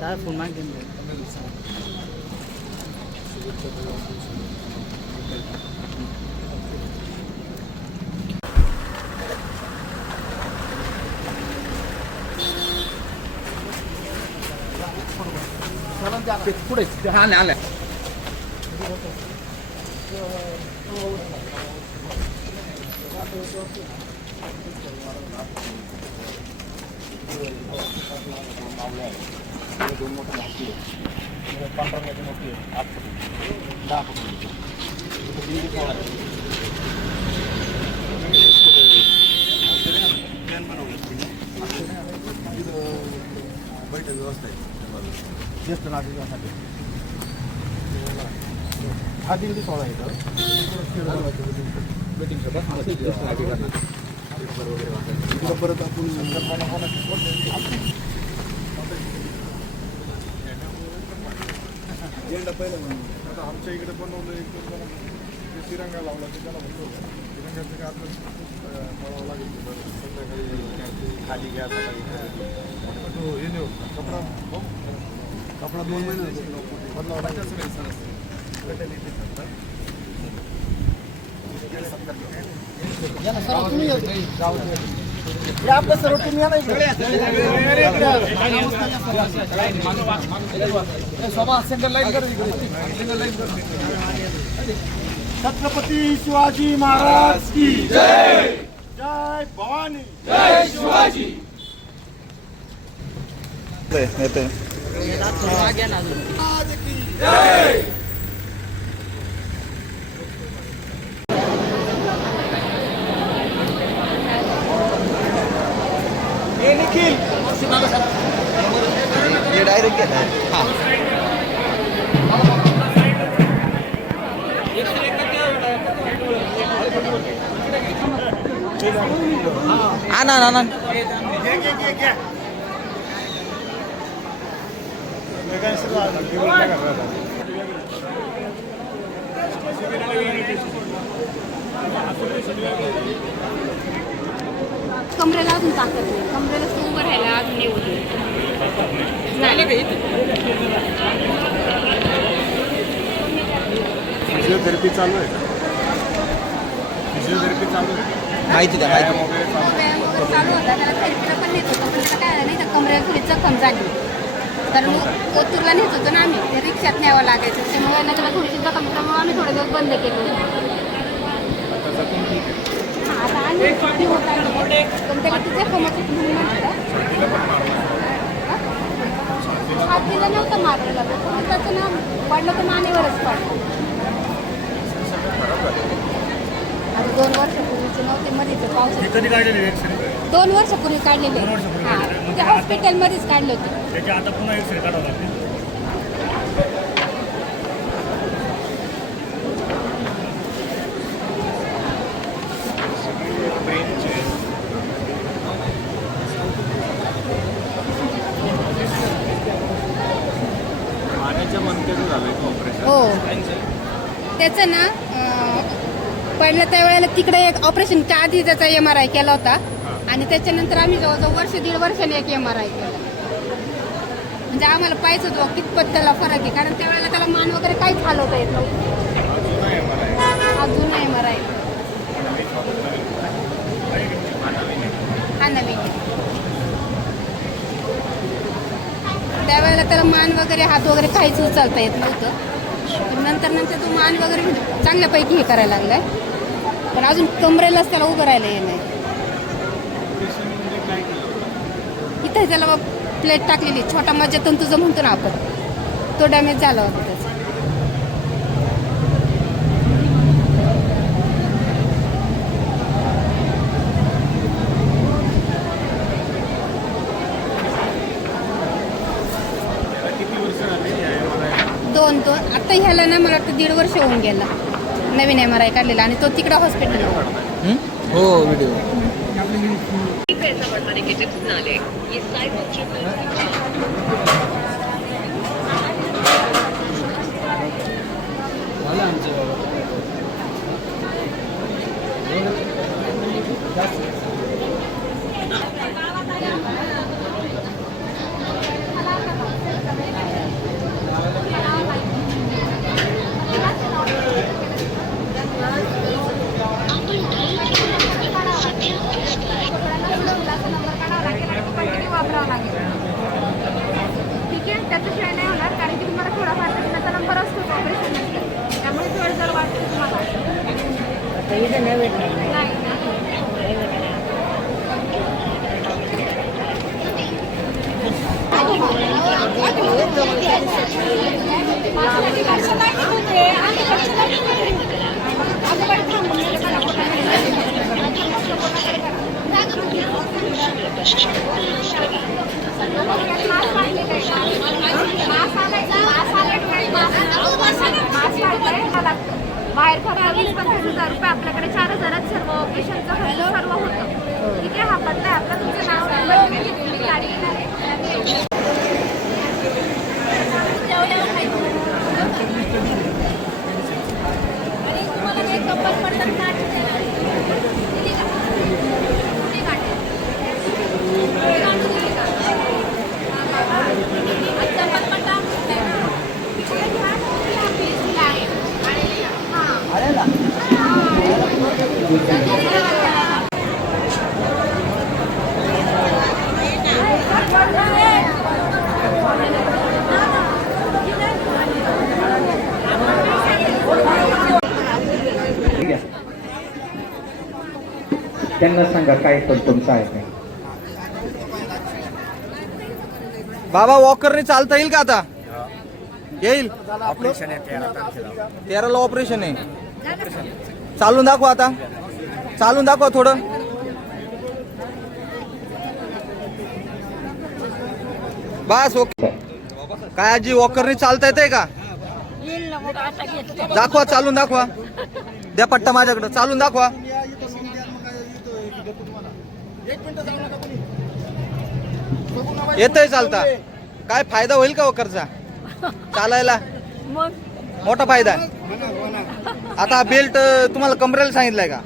दादा फोन मागते पुढे आल्या दोन मोठे भाजी आहे 15 मीटर मोठी आहे 8 फूट 10 फूट प्लॅन बनवलं बैठक व्यवस्था आहे ज्येष्ठ नागरिकांसाठी हा दिवशी सोहळा येतो मीटिंग परत आपण झेंडा पहिला म्हणून आता आमच्या इकडे बनवलं एक तिरंगा लावला ते त्याला म्हणतो तिरंगाचं काय आपलं पळावं लागेल संध्याकाळी खाली घ्या सकाळी हे नेऊ कपडा कपडा 2 महिने बदलावा लागेल आपलं सर्व तुम्ही छत्रपती शिवाजी महाराज की जय जय भवानी जय शिवाजी जय ये डायरेक्ट हां आना आना कमरेला अजून ताकद नाही कमरेला उभं राहायला अजून नाही होते फिजिओथेरपी चालू आहे का फिजिओथेरपी चालू आहे माहिती द्या व्यायाम वगैरे चालू होता त्याला थेरपीला पण नेत होतो पण त्याला काय झालं नाही तर कमरेला थोडी जखम झाली कारण कोथूरला नेत होतो ना आम्ही ते रिक्षात न्यावं लागायचं त्यामुळे ना त्याला थोडीशी जखम त्यामुळे आम्ही थोडे दिवस बंद केलं आता आणि पण त्याला ती जखमाची हातीला नव्हतं मारलेलं पण त्याचं ना पडलं तर मानेवरच पडलं आता 2 वर्षापूर्वीचे नव्हते मध्येच पाऊस 2 वर्षापूर्वी काढलेले हां ते हॉस्पिटलमध्येच काढले होते त्याच्या आता पुन्हा एक्सरे काढावं लागते हो त्याचं ना पहिलं त्यावेळेला तिकडे एक ऑपरेशनच्या आधी त्याचा MRI केला होता आणि त्याच्यानंतर आम्ही जवळजवळ 1.5 वर्षाने एक MRI केला म्हणजे आम्हाला पाहिजे होतं कितपत त्याला फरक आहे कारण त्यावेळेला त्याला मान वगैरे काहीच हलवता येत नव्हतं अजून MRI हा नवीन त्यावेळेला त्याला मान वगैरे हात वगैरे काहीच उचलता येत नव्हतं नंतर तो मान वगैरे चांगल्यापैकी हे करायला लागलाय पण अजून कमरेलाच त्याला उभं राहायला येत नाही इथं त्याला प्लेट टाकलेली छोटा मज्जातंतू जो म्हणतो ना आपण तो डॅमेज झाला होता त्याचा 2 आता ह्याला ना मला वाटतं 1.5 वर्ष होऊन गेला नवीन MRI काढलेला आणि तो तिकडं हॉस्पिटल हो व्हिडिओ ठीक आहे, त्याच्याशिवाय नाही होणार, कारण की तुम्हाला थोडाफार त्याचा नंबर असतो ऑपरेशन नंतर, त्यामुळे थोडं जर वाटतं तुम्हाला नाही. बाहेर खर्च 20-25,000 रुपये, आपल्याकडे 4,000 सर्व ऑपरेशनचा खर्च सर्व होतं. ठीक आहे, हा पत्ता आहे आपला, तुमचं नाव नंबर गाडी येणार आहे. आणि तुम्हाला काही कंपनी पडतात ना त्यांना सांगा काय पण तुमचं आहे काय. बाबा वॉकरने चालता येईल का आता? येईल. ऑपरेशन आहे 13ला ऑपरेशन आहे. चालून दाखवा आता, चालून दाखवा थोडं. बस ओके. काय आजी वॉकरने चालता येते का? दाखवा, चालून दाखवा. द्या पट्टा माझ्याकडे, चालून दाखवा. येतंय चालता. काय फायदा होईल का वॉकरचा चालायला? मोठा फायदा आहे. आता बेल्ट तुम्हाला कमरेला सांगितलंय का?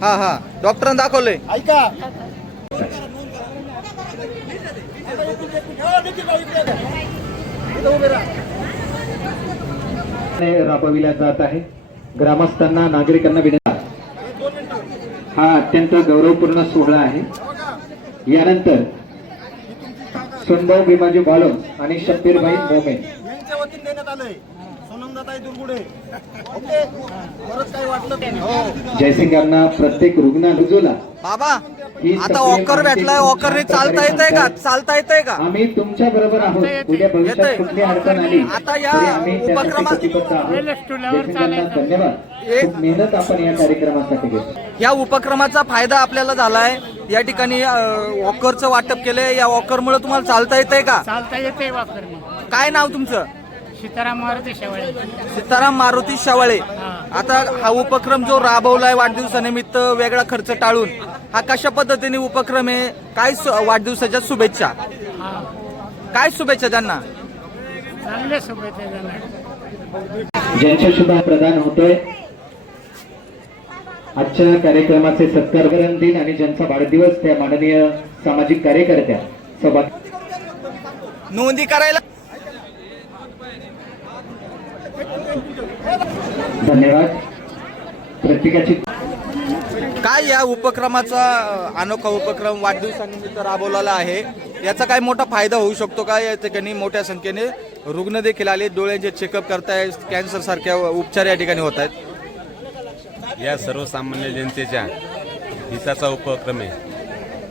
हा हा, डॉक्टरांनी दाखवलंय. ऐका राबविला जात आहे. ग्रामस्थांना नागरिकांना विनंती, हा अत्यंत गौरवपूर्ण सोहळा आहे. यानंतर सुंदर भीमाजी बालोन आणि शब्बीरभाई मोमे यांच्या वतीने देण्यात आलंय. सोनंदाताई दुर्गुडे. ओके, परत काही वाटलं हो. जयसिंगांना प्रत्येक रुग्ण रुजवला. बाबा आता वॉकर भेटलाय, वॉकरने चालता येतंय का? चालता येतंय का? आम्ही तुमच्या बरोबर आहोत. उद्या भविष्यात कुठली अडचण आली आता या तरी आम्ही त्यासाठी उपक्रमात कटिबद्ध आहोत. जयसिंगांना धन्यवाद. खूप मेहनत आपण या कार्यक्रमासाठी घेतो. या उपक्रमाचा फायदा आपल्याला झालाय. या ठिकाणी वॉकरचं वाटप केलंय. या वॉकरमुळे तुम्हाला चालता येतंय का? चालता येते वापर. काय नाव तुमचं? सीताराम मारुती शेवाळे. सीताराम मारुती शेवाळे. आता हा उपक्रम जो राबवलाय वाढदिवसानिमित्त वेगळा खर्च टाळून, हा कशा पद्धतीने उपक्रम आहे? काय वाढदिवसाच्या शुभेच्छा, काय शुभेच्छा त्यांना? चांगले शुभेच्छा त्यांना. ज्यांच्या शुभ प्रदान होतोय आजच्या कार्यक्रमाचे सत्कारकरण दिन आणि ज्यांचा वाढदिवस त्या माननीय सामाजिक कार्यकर्त्या सभा नोंदी करायला. धन्यवाद. प्रत्येकाची काय या उपक्रमाचा अनोखा उपक्रम वाढदिवसानिमित्त राबवलेला आहे, याचा काय मोठा फायदा होऊ शकतो का? या ठिकाणी मोठ्या संख्येने रुग्ण देखील आले, डोळ्यांचे चेकअप करताय, कॅन्सर सारख्या उपचार या ठिकाणी होत आहेत. या सर्वसामान्य जनतेच्या हिताचा उपक्रम आहे.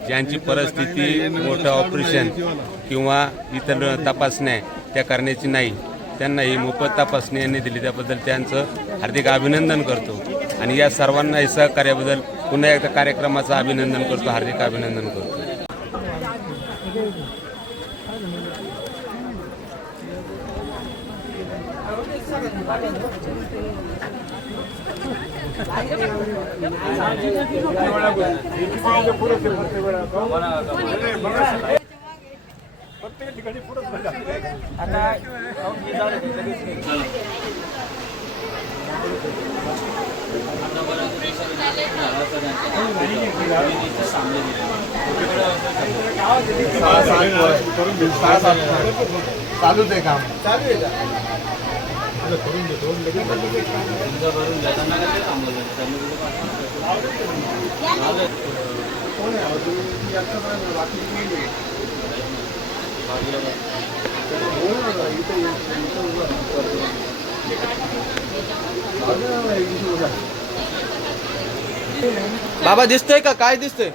ज्यांची परिस्थिती मोठं ऑपरेशन किंवा इतर तपासण्या त्या करण्याची नाही, त्यांना ही मोफत तपासणी यांनी दिली, त्याबद्दल त्यांचं हार्दिक अभिनंदन करतो. आणि या सर्वांना सहकार्याबद्दल पुन्हा एकदा कार्यक्रमाचं अभिनंदन करतो, हार्दिक अभिनंदन करतो. प्रत्येक ठिकाणी पुढे चालूच आहे काम, चालू आहे का? करून देतो लगेच. कोण आहे तुम्ही याचं नाही बाकी कोण आहे? त्याला बोल ना, इथं उभं राहा. इथं उभं राहा. बाबा दिसतंय का, काय दिसतंय?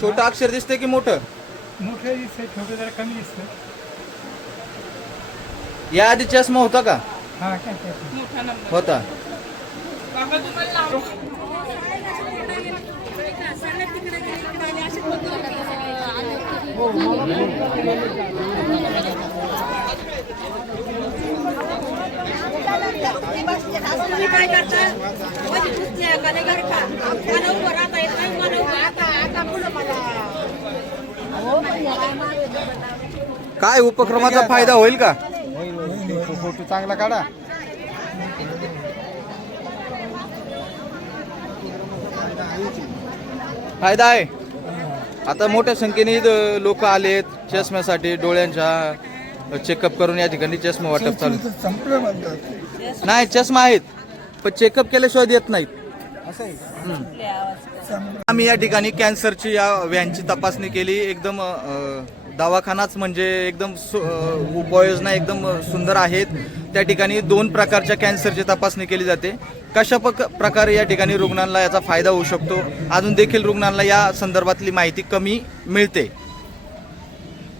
छोटं अक्षर दिसतंय की मोठं? मोठे दिसते, छोटे जरा कमी दिसतं. या आधी चष्मा होता का? हा काय होता. तुम्ही काय करता? माझी पुस्तक आहे का नाही घर का? मला उभं राहता येत नाही, मला उभं आता पुढं मला. काय उपक्रमाचा फायदा होईल का? फोटो चांगला काढा. फायदा आहे. आता मोठ्या संख्येने लोक आलेत चष्म्यासाठी, डोळ्यांच्या चेकअप करून या ठिकाणी चष्मा वाटप चालू. संपलं म्हणतात. नाही, चष्मा आहेत पण चेकअप केल्याशिवाय देत नाहीत. आम्ही या ठिकाणी कॅन्सरची या व्हॅनची तपासणी केली. एकदम दवाखानाच म्हणजे एकदम उपाययोजना एकदम सुंदर आहेत. त्या ठिकाणी 2 प्रकारच्या कॅन्सरची तपासणी केली जाते. कशा प्रकारे या ठिकाणी रुग्णांना याचा फायदा होऊ शकतो, अजून देखील रुग्णांना या संदर्भातली माहिती कमी मिळते.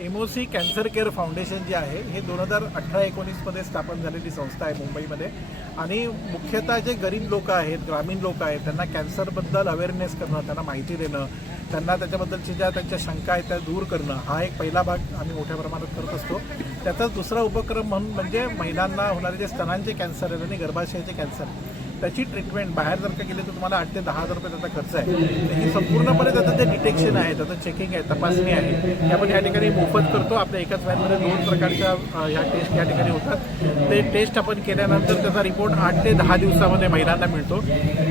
एमओसी कॅन्सर केअर फाउंडेशन जे आहे हे 2018-19 मध्ये स्थापन झालेली संस्था आहे मुंबईमध्ये. आणि मुख्यतः जे गरीब लोक आहेत, ग्रामीण लोक आहेत, त्यांना कॅन्सरबद्दल अवेअरनेस करणं, त्यांना माहिती देणं, त्यांना त्याच्याबद्दलच्या ज्या त्यांच्या शंका आहेत त्या दूर करणं, हा एक पहिला भाग आम्ही मोठ्या प्रमाणात करत असतो. त्याचाच दुसरा उपक्रम म्हणून म्हणजे महिलांना होणारे जे स्तनांचे कॅन्सर आहेत आणि गर्भाशयाचे कॅन्सर, त्याची ट्रीटमेंट बाहेर जर का केली तर तुम्हाला 8 ते 10 हजार रुपये त्याचा खर्च आहे. ही संपूर्णपणे त्याचं जे डिटेक्शन आहे, त्याचं चेकिंग आहे, तपासणी आहे, हे आपण या ठिकाणी मोफत करतो. आपल्या एकाच व्हॅनमध्ये 2 प्रकारच्या ह्या टेस्ट या ठिकाणी होतात. ते टेस्ट आपण केल्यानंतर त्याचा रिपोर्ट 8 ते 10 दिवसामध्ये महिलांना मिळतो.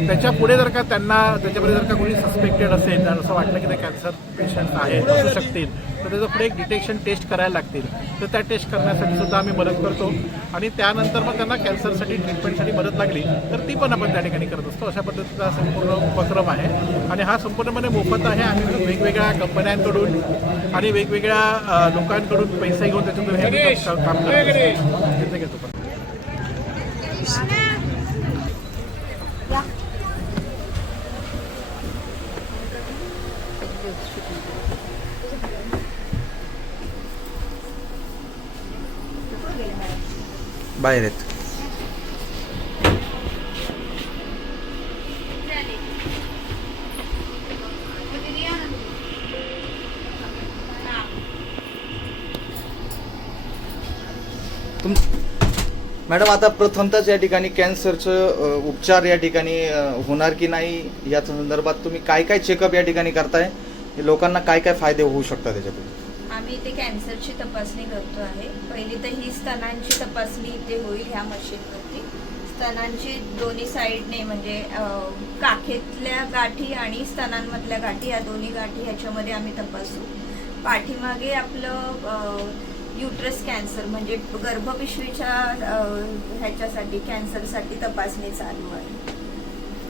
त्याच्या पुढे जर का त्याच्यामध्ये जर का कोणी सस्पेक्टेड असेल, तर असं वाटलं की ते कॅन्सर पेशंट आहेत असू शकतील, तर त्याचं पुढे एक डिटेक्शन टेस्ट करायला लागतील. तर त्या टेस्ट करण्यासाठी सुद्धा आम्ही मदत करतो. आणि त्यानंतर मग त्यांना कॅन्सरसाठी ट्रीटमेंटसाठी मदत लागली तर ती पण आपण त्या ठिकाणी करत असतो. अशा पद्धतीचा संपूर्ण उपक्रम आहे आणि हा संपूर्णपणे मोफत आहे. आम्ही वेगवेगळ्या कंपन्यांकडून आणि वेगवेगळ्या लोकांकडून पैसे घेऊन त्याच्यातून हे काम करतो घेतो. बाहेर आहेत. मॅडम, आता प्रथमतच या ठिकाणी कॅन्सरचं उपचार या ठिकाणी होणार की नाही याच्या संदर्भात तुम्ही काय काय चेकअप या ठिकाणी करताय, लोकांना काय काय फायदे होऊ शकतात त्याच्यातून? आम्ही इथे कॅन्सरची तपासणी करतो आहे. पहिली तर ही स्तनांची तपासणी इथे होईल ह्या मशीनवरती. स्तनांची दोन्ही साईडने म्हणजे काखेतल्या गाठी आणि स्तनांमधल्या गाठी, या दोन्ही गाठी ह्याच्यामध्ये आम्ही तपासू. पाठीमागे आपलं युट्रस कॅन्सर म्हणजे गर्भपिशवीच्या ह्याच्यासाठी कॅन्सरसाठी तपासणी चालू आहे.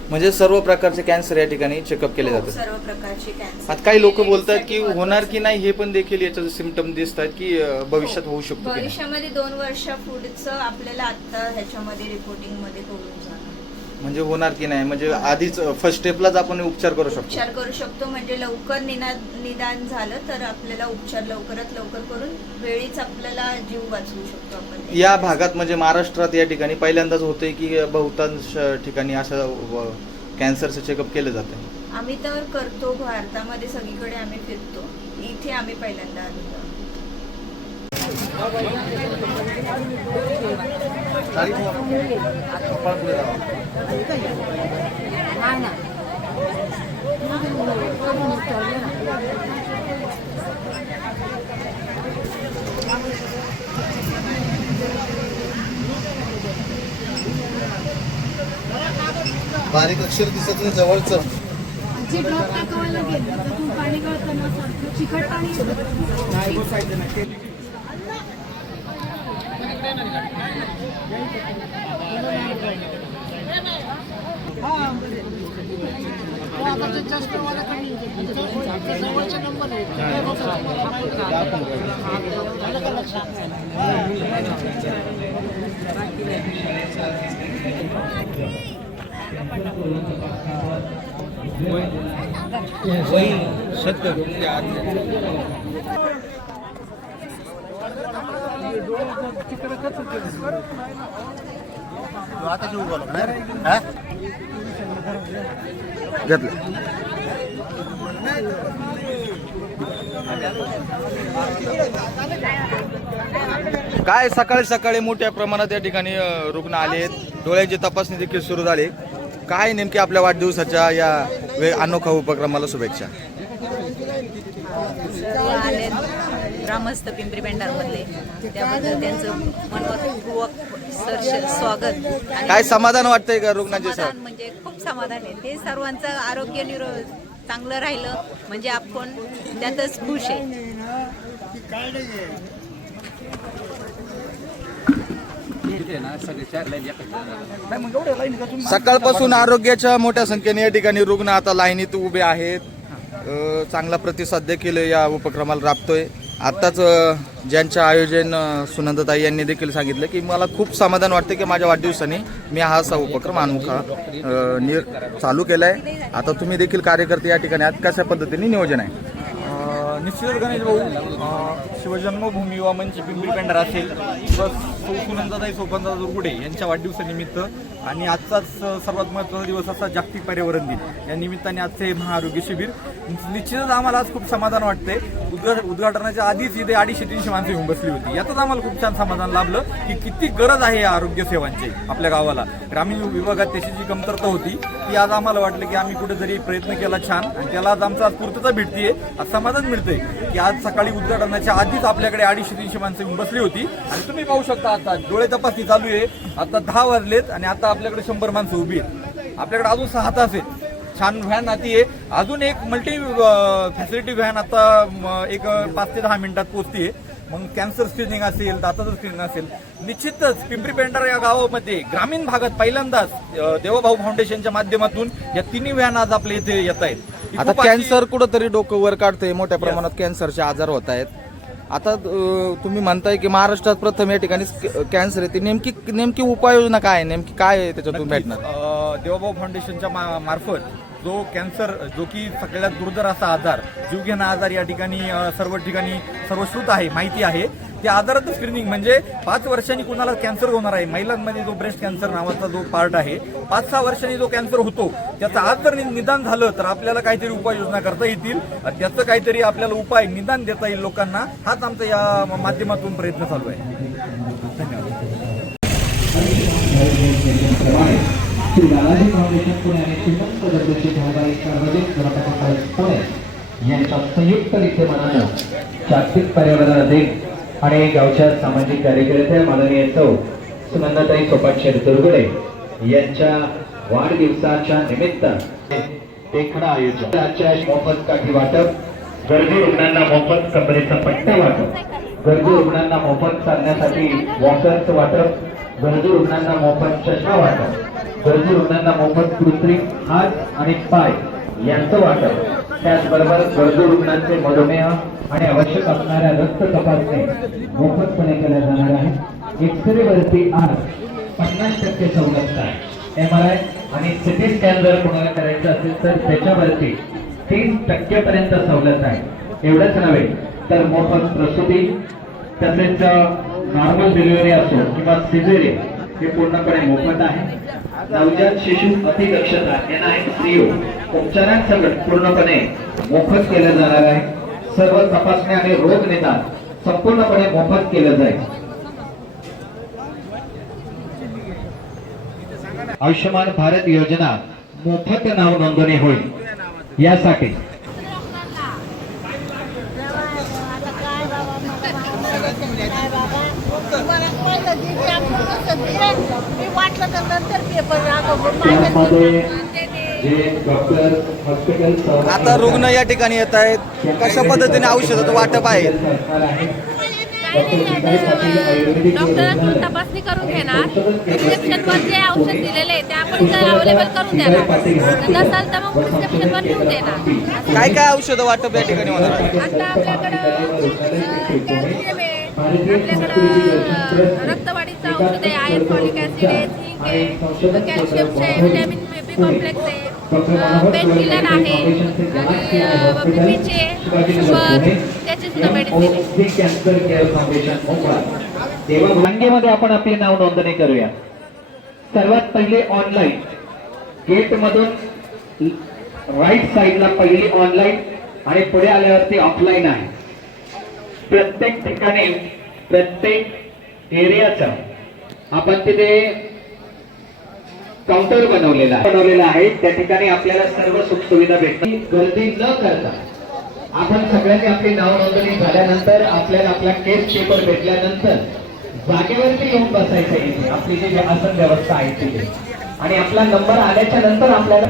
म्हणजे सर्व प्रकारचे कॅन्सर या ठिकाणी चेकअप केले जातात. सर्व प्रकारचे कॅन्सर. आता काही लोक बोलतात की होणार की नाही हे पण देखील याचे सिम्पटम दिसतात की भविष्यात होऊ शकतो. भविष्यामध्ये 2 वर्ष पुढचं आपल्याला आता ह्याच्यामध्ये रिपोर्टिंग मध्ये करून जाणार. म्हणजे होणार की नाही, म्हणजे आधीच फर्स्ट स्टेपलाच आपण उपचार करू शकतो. उपचार करू शकतो म्हणजे लवकर निदान झालं तर आपल्याला उपचार लवकरात लवकर करून वेळीच आपल्याला जीव वाचवू शकतो आपण. या भागात म्हणजे महाराष्ट्रात या ठिकाणी पहिल्यांदाच होते की बहुतांश ठिकाणी असं कॅन्सरचं चेकअप केलं जातं? आम्ही तर करतो, भारतामध्ये सगळीकडे आम्ही फिरतो, इथे आम्ही पहिल्यांदा आलो. बारीक अक्षर दिसत नाही जवळचं. जे ड्रॉप टाकावायला गेलं तर तू पाणी गळताना सारखं चिकट पाणी काय सकाळी सकाळी मोठ्या प्रमाणात या ठिकाणी रुग्ण आले आहेत, डोळ्यांची तपासणी देखील सुरू झाली. काय नेमकी आपल्या वाढदिवसाच्या या अनोखा उपक्रमाला शुभेच्छा. आले ग्रामस्थ पिंपरी पेंढारमधले, त्याबद्दल त्यांचं मनपूर्वक स्वागत. काय समाधान वाटतंय का रुग्णांचे सर? म्हणजे खूप समाधान आहे. ते सर्वांचं आरोग्य चांगलं राहिलं म्हणजे आपण त्यातच खुश आहे. सकाळपासून आरोग्याच्या मोठ्या संख्येने या ठिकाणी रुग्ण आता लाईनीत उभे आहेत. चांगला प्रतिसाद देखील या उपक्रमाला राबतोय. आत्ताच ज्यांच्या आयोजन सुनंदाताई यांनी देखील सांगितलं की मला खूप समाधान वाटतं की माझ्या वाढदिवसाने मी हा असा उपक्रम अनोखा चालू केलाय. आता तुम्ही देखील कार्यकर्ते या ठिकाणी आहात, कशा पद्धतीने नियोजन आहे? निश्चितच गणेश भाऊ, शिवजन्मभूमी युवा मंच पिंपरी पेंढार असेल, सुनंदाताई सोपानदादा दुर्गुडे यांच्या वाढदिवसानिमित्त आणि आजचाच सर्वात महत्त्वाचा दिवस असा जागतिक पर्यावरण दिन, या निमित्ताने आजचे महाआरोग्य शिबिर. निश्चितच आम्हाला आज खूप समाधान वाटते. उद्घाटनाच्या आधीच इथे 250-300 माणसं येऊन बसली होती. यातच आम्हाला खूप छान समाधान लाभलं की किती गरज आहे या आरोग्य सेवांची आपल्या गावाला. ग्रामीण विभागात त्याची जी कमतरता होती ती आज आम्हाला वाटलं की आम्ही कुठेतरी प्रयत्न केला छान, आणि त्याला आज आमचा आज पूर्तता भेटतीये. आज समाधान मिळतंय की आज सकाळी उद्घाटनाच्या आधीच आपल्याकडे 250-300 माणसं येऊन बसली होती. आणि तुम्ही पाहू शकता आता डोळे तपासणी चालू आहे. आता 10 वाजलेत आणि आता आपल्याकडे 100 माणसं उभी आहेत. आपल्याकडे अजून 6 तास आहेत. छान व्हॅन आती आहे. अजून एक मल्टी फॅसिलिटी व्हॅन आता एक 5 ते 10 मिनिटात पोहोचते. मग कॅन्सर स्क्रीनिंग असेल, दाताचं स्क्रीनिंग असेल. निश्चितच पिंपरी पेंढार या गावामध्ये ग्रामीण भागात पहिल्यांदाच देवाभाऊ फाउंडेशनच्या माध्यमातून या तिन्ही व्हॅन आज आपल्या इथे येत आहेत. आता कॅन्सर कुठंतरी डोकं वर काढतंय, मोठ्या प्रमाणात कॅन्सरचे आजार होत आहेत. आता तुम्ही म्हणताय की महाराष्ट्रात प्रथम या ठिकाणी कॅन्सर आहे, ती नेमकी उपाययोजना काय आहे, नेमकी काय आहे त्याच्यातून भेटणार? देवाभाऊ फाउंडेशनच्या मार्फत जो कॅन्सर, जो की सगळ्यात दुर्धर असा आजार, जीवघेणा आजार या ठिकाणी सर्वश्रुत आहे, माहिती आहे. त्या आजाराचं स्क्रीनिंग म्हणजे 5 वर्षांनी कुणाला कॅन्सर होणार आहे. महिलांमध्ये जो ब्रेस्ट कॅन्सर नावाचा जो पार्ट आहे, 5-6 वर्षांनी जो कॅन्सर होतो, त्याचं आज जर निदान झालं तर आपल्याला काहीतरी उपाययोजना करता येतील. त्याचं काहीतरी आपल्याला उपाय निदान देता येईल लोकांना. हाच आमचा या माध्यमातून प्रयत्न चालू आहे. श्री बालाजी फाउंडेशन पुणे आणि श्रीमंत दर्जाची भागाई सार्वजनिक ग्रंथालय पुणे यांच्या संयुक्त विद्यमानानं जागतिक पर्यावरण दिन आणि गावच्या सामाजिक कार्यकर्त्या माननीय सौ सुनंदाताई सोपानशेठ दुर्गुडे यांच्या वाढदिवसाच्या निमित्त देखणं आयोजन. आजच्या मोफत काठी वाटप, गरजू रुग्णांना मोफत कमरेचा पट्टा वाटप, गरजू रुग्णांना मोफत चालण्यासाठी वॉकर्स वाटप, गरजू रुग्णांना मोफत चष्मा वाटप, गरजू रुग्णांना मोफत कृत्रिम हात आणि पाय यांचं वाटप. त्याचबरोबर गरजू रुग्णांचे मधुमेह आणि आवश्यक असणाऱ्या रक्त तपासणी मोफतपणे केल्या जाणार आहे. एक्सरे वरती आज 50% सवलत आहे. MRI आणि सिटी स्कॅन जर कोणाला करायचं असेल तर त्याच्यावरती 30% पर्यंत सवलत आहे. एवढंच नव्हे तर मोफत प्रसूती, तसेच नॉर्मल डिलिव्हरी असो किंवा सिझेरियन हे पूर्णपणे मोफत आहे. नवजात शिशु अतिदक्षता NICU उपचारांसकट पूर्णपणे मोफत केलं जाणार आहे. सर्व तपासणी आणि रोग निदान संपूर्णपणे मोफत केलं जाईल. आयुष्यमान भारत योजना मोफत नाव नोंदणी होईल. यासाठी आता रुग्ण या ठिकाणी येत आहेत, कशा पद्धतीने औषधाचं वाटप आहे? डॉक्टरांकडून तपासणी करून घेणार. प्रिस्क्रिप्शनवर जे औषध दिलेले आहे ते आपण इथं अवेलेबल करून देणार. नसेल तर मग प्रिस्क्रिप्शनवर लिहून देणार. काय काय औषधं वाटप या ठिकाणी होणार आहे? आता आपल्याकडं कॅल्शियम आहे, आपल्याकडं रक्तवाढीचं औषध आहे, आयर्न फॉलिक ऍसिड आहे, झिंक आहे, कॅल्शियमचे आहे, व्हिटॅमिन बी कॉम्प्लेक्स आहे, पेन किलर आहे आणि बीपीचे शुगर त्याची सुद्धा मेडिसिन आहे. रांगेमध्ये आपण आपले नाव नोंदणी करूया. सर्वात पहिले ऑनलाईन गेट मधून राईट साईडला पहिली ऑनलाईन आणि पुढे आल्यावरती ऑफलाईन आहे. प्रत्येक ठिकाणी प्रत्येक एरियाचा आपण तिथे काउंटर बनवलेला आहे. त्या ठिकाणी आपल्याला सर्व सुखसुविधा भेटतात. गर्दी न करता आपण सगळ्यांनी आपली नाव नोंदणी झाल्यानंतर आपल्याला आपला केस पेपर भेटल्यानंतर जागेवरती येऊन बसायचं इथे आपली जी आसन व्यवस्था आहे तिथे आणि आपला नंबर आल्याच्या नंतर आपल्याला